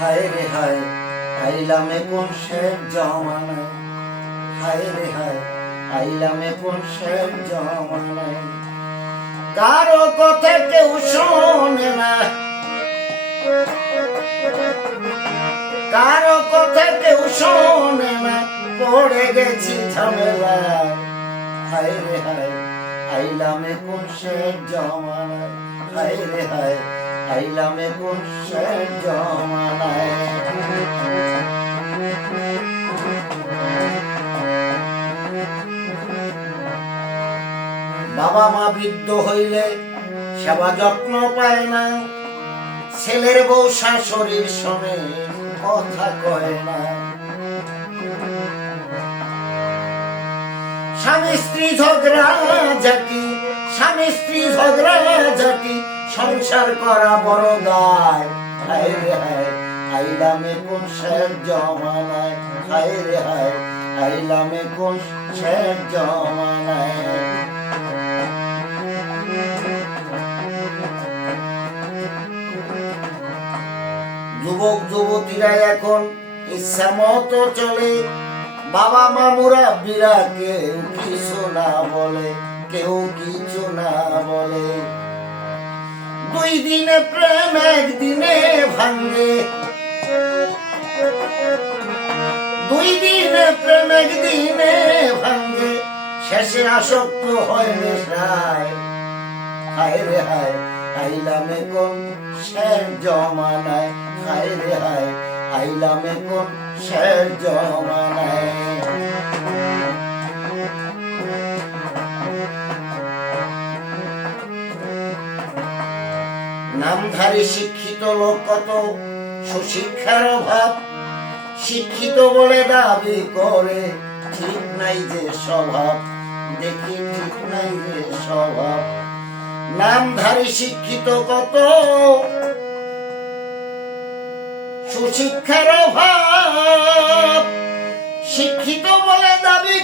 হায় রে হায়, আইলামে কোন শের জমানায় হায় রে হায়, আইলামে কোন শের জমানায় কারও কথা কেউ শোনে না। কারও কথা কেউ শোনে না। পড়ে গেছি ঝামেলায়। হায় রে হায়, আইলামে কোন শের জমানায় হায় রে হায় আইলামে বাবা মা বৃদ্ধ হইলে সেবা যত্ন পায় না। ছেলের বউ শাশুড়ির সঙ্গে কথা কয় না। স্বামী স্ত্রী ঝগড়া ঝাঁকি স্বামী স্ত্রী ঝগড়া ঝাঁকি সংসার করা বড় কোন জমানায়। রে হায়, আইলামে কোন জমানায়। যুবক, যুবতীরা এখন ইচ্ছা মতো চলে। বাবা মামুরা বিরা কেউ কিছু না বলে, কেউ কিছু না দিনে প্রেম একদিনে ভাঙ্গে দুই দিনে প্রেম একদিনে ভাঙ্গে শেষে আসক্ত হয় নেশায় হায় রে হায়, আইলামে কোন শের জমানায়। হায় রে হায়, আইলামে কোন শের জমানায়। নামধারী শিক্ষিত লোক কত? সুশিক্ষার অভাব। শিক্ষিত বলে দাবি করে, ঠিক নাই যে স্বভাব। দেখি ঠিক নাই যে স্বভাব। নামধারী শিক্ষিত কত? সুশিক্ষার অভাব। শিক্ষিত বলে দাবি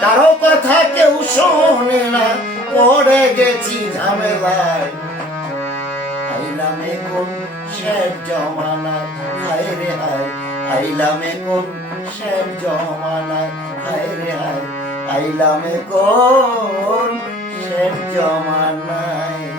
কারও কথা কেউ শোনে না, পড়ে গেছি ঝামেলায়। আইলামে কোন শেষ জমানায় হায় রে হায়। আইলামে কোন শেষ জমানায় হায় রে হায়। আইলামে কোন শেষ জমানায়।